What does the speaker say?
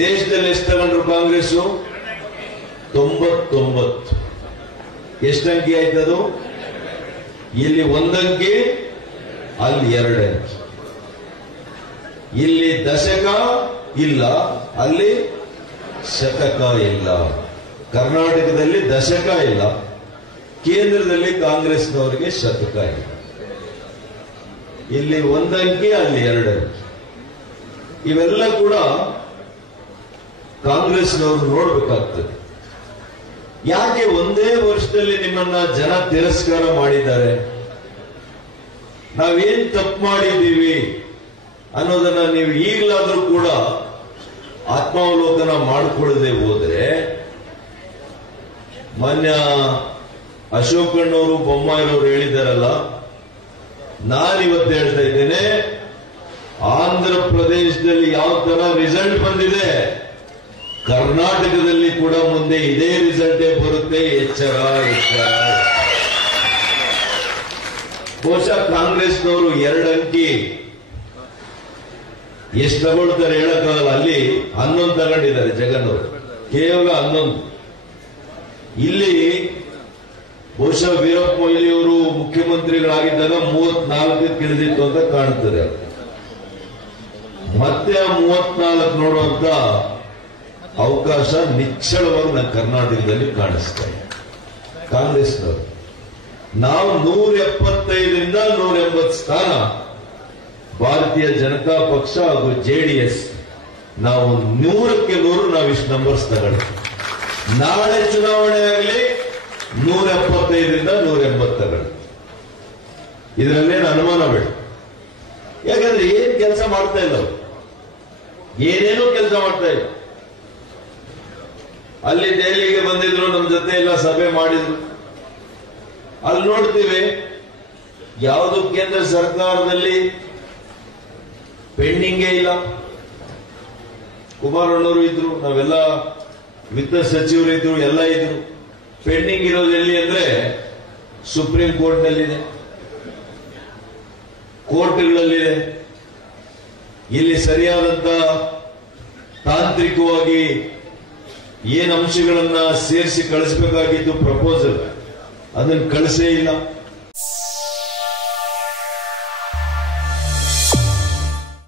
ದೇಶದಲ್ಲಿ ಎಷ್ಟು ತಗೊಂಡ್ರು ಕಾಂಗ್ರೆಸ್? 99. ಎಷ್ಟು ಅಂಕಿ ಆಯ್ತದು? ಇಲ್ಲಿ ಒಂದಂಕಿ, ಅಲ್ಲಿ 2 ಅಂಕಿ. ಇಲ್ಲಿ ದಶಕ ಇಲ್ಲ, ಅಲ್ಲಿ ಶತಕ ಇಲ್ಲ. ಕರ್ನಾಟಕದಲ್ಲಿ ದಶಕ ಇಲ್ಲ, ಕೇಂದ್ರದಲ್ಲಿ ಕಾಂಗ್ರೆಸ್ನವರಿಗೆ ಶತಕ ಇಲ್ಲ. ಇಲ್ಲಿ ಒಂದಂಕಿ, ಅಲ್ಲಿ 2 ಅಂಕಿ. ಇವೆಲ್ಲ ಕೂಡ ಕಾಂಗ್ರೆಸ್ನವರು ನೋಡ್ಬೇಕಾಗ್ತದೆ. ಯಾಕೆ ಒಂದೇ ವರ್ಷದಲ್ಲಿ ನಿಮ್ಮನ್ನ ಜನ ತಿರಸ್ಕಾರ ಮಾಡಿದ್ದಾರೆ? ನಾವೇನ್ ತಪ್ಪು ಮಾಡಿದ್ದೀವಿ ಅನ್ನೋದನ್ನ ನೀವು ಈಗಲಾದ್ರೂ ಕೂಡ ಆತ್ಮಾವಲೋಕನ ಮಾಡಿಕೊಳ್ಳದೆ ಹೋದ್ರೆ, ಮಾನ್ಯ ಅಶೋಕಣ್ಣವರು ಬೊಮ್ಮಾಯಿರವರು ಹೇಳಿದಾರಲ್ಲ, ನಾನಿವತ್ತು ಹೇಳ್ತಾ ಇದ್ದೇನೆ, ಆಂಧ್ರ ಪ್ರದೇಶದಲ್ಲಿ ಯಾವ ತರ ರಿಸಲ್ಟ್ ಬಂದಿದೆ, ಕರ್ನಾಟಕದಲ್ಲಿ ಕೂಡ ಮುಂದೆ ಇದೇ ರಿಸಲ್ಟೇ ಬರುತ್ತೆ. ಎಚ್ಚರ ಎಚ್ಚರ. ಬಹುಶಃ ಕಾಂಗ್ರೆಸ್ನವರು 2 ಅಂಕಿ ಎಷ್ಟು ತಗೊಳ್ತಾರೆ ಹೇಳಕ್ಕಾಗಲ್ಲ. ಅಲ್ಲಿ 11 ತಗೊಂಡಿದ್ದಾರೆ ಜಗನ್ ಅವರು, ಕೇವಲ 11. ಇಲ್ಲಿ ಬಹುಶಃ ವೀರಪ್ಪ ಮೊಯ್ಲಿ ಅವರು ಮುಖ್ಯಮಂತ್ರಿಗಳಾಗಿದ್ದಾಗ 34ಕ್ಕೆ ಇಳಿದಿತ್ತು ಅಂತ ಕಾಣುತ್ತದೆ. ಮತ್ತೆ ಆ 34 ನೋಡುವಂತ ಅವಕಾಶ ನಿಚ್ಚಳವಾಗಿ ನನ್ನ ಕರ್ನಾಟಕದಲ್ಲಿ ಕಾಣಿಸ್ತಾ ಇದೆ. ಕಾಂಗ್ರೆಸ್ನವರು ನಾವು 175ರಿಂದ 180 ಸ್ಥಾನ, ಭಾರತೀಯ ಜನತಾ ಪಕ್ಷ ಹಾಗೂ ಜೆಡಿಎಸ್ ನಾವು 100ಕ್ಕೆ 100 ನಾವು ಇಷ್ಟು ನಂಬರ್ಸ್ ತಗೊಳ್ತೀವಿ. ನಾಳೆ ಚುನಾವಣೆ ಆಗಲಿ 175ರಿಂದ 180 ತಗೊಳ್ಳಿ. ಇದರಲ್ಲೇನು ಅನುಮಾನ ಬೇಡ. ಯಾಕಂದ್ರೆ ಏನ್ ಕೆಲಸ ಮಾಡ್ತಾ ಇಲ್ಲ, ಏನೇನೂ ಕೆಲಸ ಮಾಡ್ತಾ ಇಲ್ಲ. ಅಲ್ಲಿ ದೆಹಲಿಗೆ ಬಂದಿದ್ರು, ನಮ್ಮ ಜೊತೆ ಎಲ್ಲ ಸಭೆ ಮಾಡಿದ್ರು. ಅಲ್ಲಿ ನೋಡ್ತೀವಿ, ಯಾವುದು ಕೇಂದ್ರ ಸರ್ಕಾರದಲ್ಲಿ ಪೆಂಡಿಂಗೇ ಇಲ್ಲ. ಕುಮಾರಣ್ಣವರು ಇದ್ರು, ನಾವೆಲ್ಲ ವಿತ್ತ ಸಚಿವರು ಇದ್ರು, ಎಲ್ಲ ಇದ್ರು. ಪೆಂಡಿಂಗ್ ಇರೋದು ಎಲ್ಲಿ ಅಂದ್ರೆ ಸುಪ್ರೀಂ ಕೋರ್ಟ್ನಲ್ಲಿದೆ, ಕೋರ್ಟ್ಗಳಲ್ಲಿದೆ. ಇಲ್ಲಿ ಸರಿಯಾದಂತ ತಾಂತ್ರಿಕವಾಗಿ ಏನ್ ಅಂಶಗಳನ್ನ ಸೇರಿಸಿ ಕಳಿಸಬೇಕಾಗಿದ್ದು ಪ್ರಪೋಸಲ್, ಅದನ್ನು ಕಳಿಸೇ ಇಲ್ಲ.